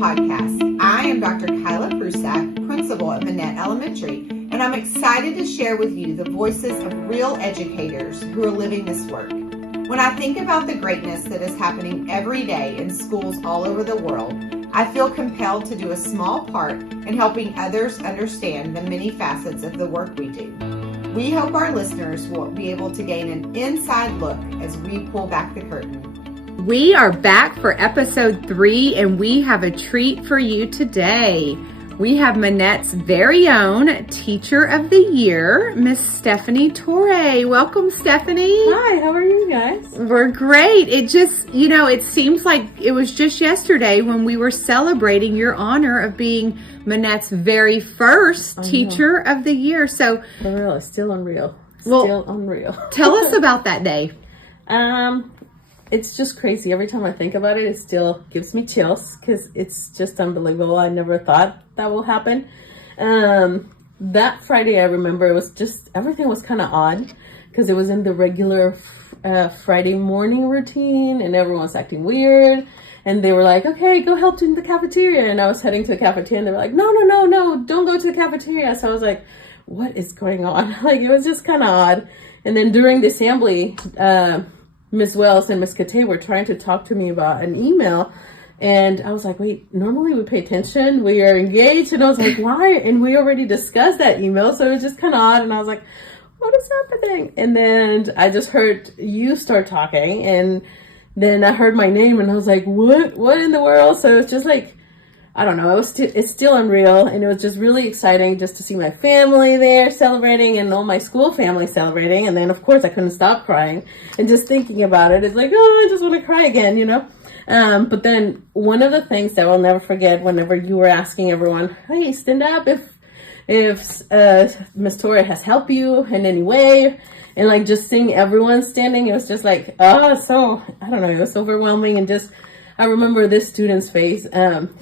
podcast. I am Dr. Kyla Prusak, principal at Minett Elementary, and I'm excited to share with you the voices of real educators who are living this work. When I think about the greatness that is happening every day in schools all over the world, I feel compelled to do a small part in helping others understand the many facets of the work we do. We hope our listeners will be able to gain an inside look as we pull back the curtain. We are back for episode 3, and we have a treat for you today. We have Minett's very own Teacher of the Year, Miss Stephany Torre. Welcome, Stephany. Hi, how are you guys? We're great. It just, it seems like it was just yesterday when we were celebrating your honor of being Minett's very first Teacher of the Year. So, for real, it's still unreal. Unreal. Tell us about that day. It's just crazy. Every time I think about it, it still gives me chills because it's just unbelievable. I never thought that will happen. That Friday, I remember it was just, everything was kind of odd because it was in the regular Friday morning routine and everyone was acting weird. And they were like, okay, go help in the cafeteria. And I was heading to the cafeteria and they were like, no, don't go to the cafeteria. So I was like, what is going on? Like, it was just kind of odd. And then during the assembly, Ms. Wells and Ms. Kate were trying to talk to me about an email. And I was like, wait, normally we pay attention. We are engaged. And I was like, why? And we already discussed that email. So it was just kind of odd. And I was like, what is happening? And then I just heard you start talking. And then I heard my name and I was like, what in the world? So it's just like, I don't know. It's still unreal. And it was just really exciting just to see my family there celebrating and all my school family celebrating. And then, of course, I couldn't stop crying. And just thinking about it, it's like, oh, I just want to cry again, But then one of the things that I'll never forget whenever you were asking everyone, hey, stand up if Miss Torre has helped you in any way. And like just seeing everyone standing, it was just like, so, I don't know, it was overwhelming. And just, I remember this student's face.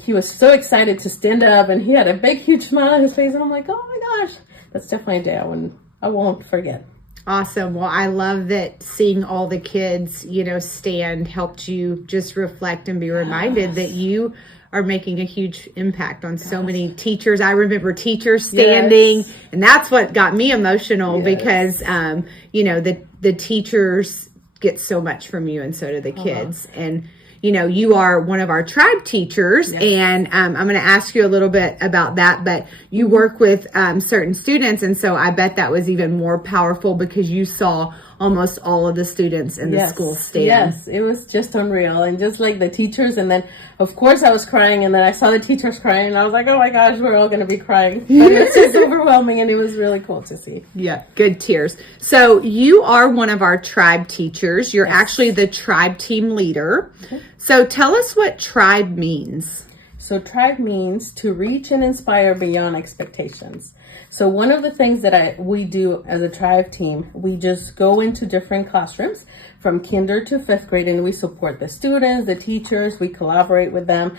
He was so excited to stand up and he had a big, huge smile on his face. And I'm like, oh my gosh, that's definitely a day I won't forget. Awesome. Well, I love that seeing all the kids, stand helped you just reflect and be reminded that you are making a huge impact on so many teachers. I remember teachers standing, and that's what got me emotional because, the teachers get so much from you and so do the kids. And you are one of our tribe teachers, and I'm going to ask you a little bit about that, but you work with certain students, and so I bet that was even more powerful because you saw almost all of the students in the school stand. Yes, it was just unreal, and just like the teachers, and then of course I was crying, and then I saw the teachers crying, and I was like, oh my gosh, we're all going to be crying. But it was just overwhelming, and it was really cool to see. Yeah, good tears. So you are one of our tribe teachers. You're actually the tribe team leader. Okay. So tell us what tribe means. So tribe means to reach and inspire beyond expectations. So one of the things that we do as a tribe team, we just go into different classrooms from kinder to 5th grade, and we support the students, the teachers, we collaborate with them,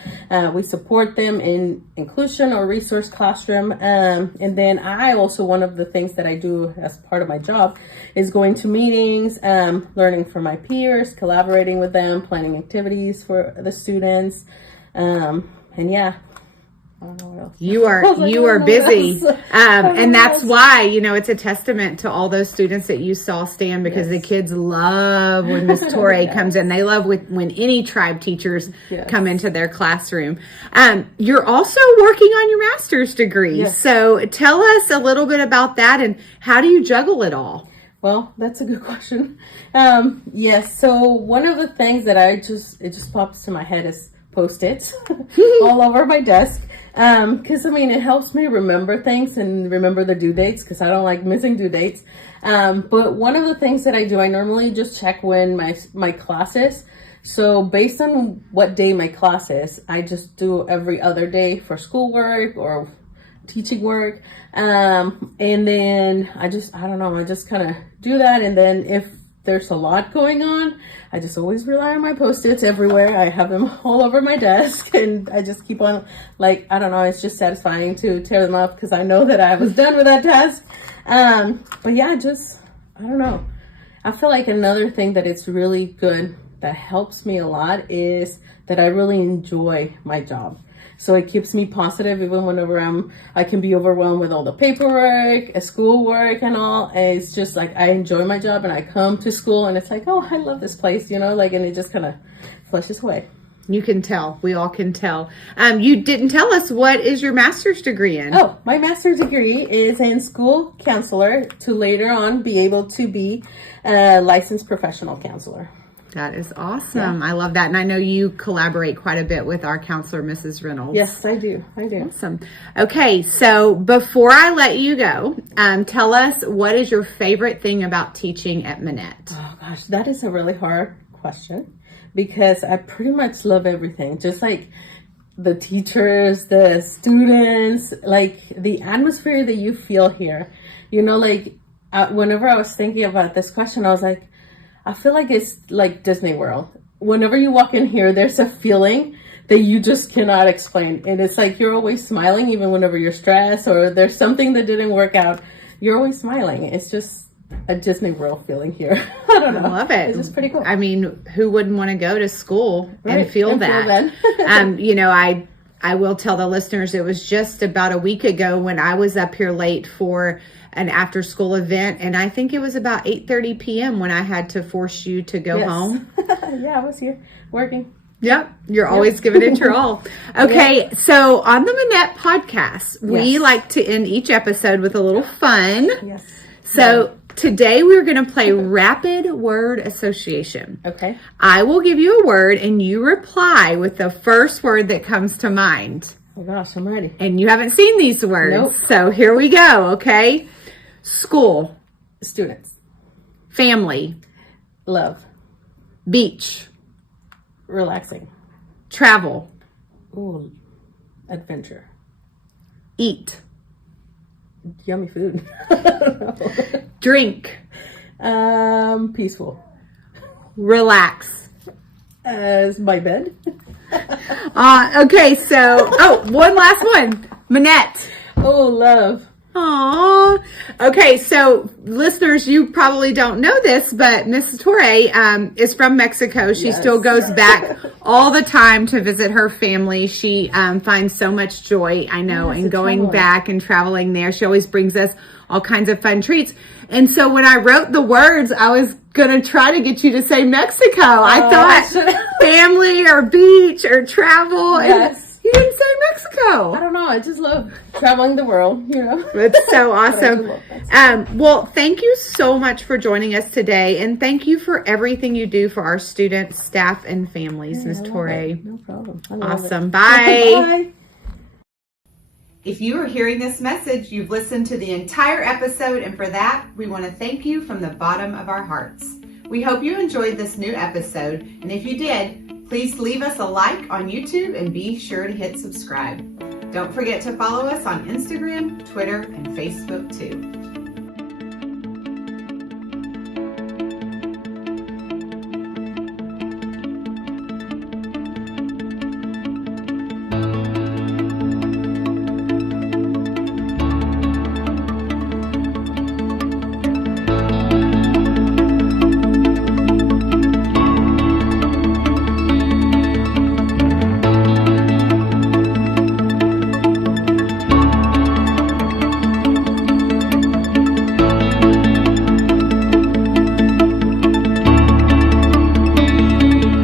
we support them in inclusion or resource classroom. And then one of the things that I do as part of my job is going to meetings, learning from my peers, collaborating with them, planning activities for the students. And yeah, I don't know what else. You are busy. And that's why, it's a testament to all those students that you saw stand, because the kids love when Miss Torre comes in. They love when any tribe teachers come into their classroom. You're also working on your master's degree. Yes. So tell us a little bit about that and how do you juggle it all? Well, that's a good question. So one of the things that it just pops to my head is Post-its all over my desk. Because it helps me remember things and remember the due dates, because I don't like missing due dates. But one of the things that I do, I normally just check when my class is. So based on what day my class is, I just do every other day for schoolwork or teaching work. And then I just kind of do that. And then if there's a lot going on, I just always rely on my Post-its everywhere. I have them all over my desk, and I just keep on, it's just satisfying to tear them up because I know that I was done with that task. But yeah, I don't know. I feel like another thing that it's really good that helps me a lot is that I really enjoy my job. So it keeps me positive even whenever I can be overwhelmed with all the paperwork, schoolwork and all. And it's just like, I enjoy my job and I come to school and it's like, oh, I love this place, and it just kind of flushes away. You can tell. We all can tell. You didn't tell us, what is your master's degree in? Oh, my master's degree is in school counselor to later on be able to be a licensed professional counselor. That is awesome. Yeah. I love that. And I know you collaborate quite a bit with our counselor, Mrs. Reynolds. Yes, I do. Awesome. Okay, so before I let you go, tell us, what is your favorite thing about teaching at Minett? Oh, gosh, that is a really hard question. Because I pretty much love everything, just like the teachers, the students, like the atmosphere that you feel here. Whenever I was thinking about this question, I was like, I feel like it's like Disney World. Whenever you walk in here, there's a feeling that you just cannot explain. And it's like you're always smiling, even whenever you're stressed or there's something that didn't work out. You're always smiling. It's just a Disney World feeling here. I don't know. I love it. It's just pretty cool. I mean, who wouldn't want to go to school and feel that? I will tell the listeners, it was just about a week ago when I was up here late for an after school event, and I think it was about 8:30 p.m. when I had to force you to go home. Yeah, I was here working. Yep, you're always giving it your all. Okay, so on the Minett podcast, we like to end each episode with a little fun. Yes. So today we're going to play rapid word association. Okay. I will give you a word and you reply with the first word that comes to mind. Oh gosh, I'm ready. And you haven't seen these words. Nope. So here we go, okay? School. Students. Family. Love. Beach. Relaxing. Travel. Ooh, adventure. Eat. Yummy food. Drink. Peaceful. Relax. As my bed. Okay, so, one last one. Minett. Oh, love. Aw. Okay, so listeners, you probably don't know this, but Mrs. Torre is from Mexico. She still goes back all the time to visit her family. She finds so much joy, I know, in going back and traveling there. She always brings us all kinds of fun treats. And so when I wrote the words, I was going to try to get you to say Mexico. I thought family or beach or travel. Yes. You didn't say Mexico. I don't know. I just love traveling the world, It's so awesome. Well, thank you so much for joining us today. And thank you for everything you do for our students, staff, and families, Ms. Torre. No problem. Awesome. Bye. Bye. If you are hearing this message, you've listened to the entire episode, and for that, we want to thank you from the bottom of our hearts. We hope you enjoyed this new episode, and if you did, please leave us a like on YouTube and be sure to hit subscribe. Don't forget to follow us on Instagram, Twitter, and Facebook too.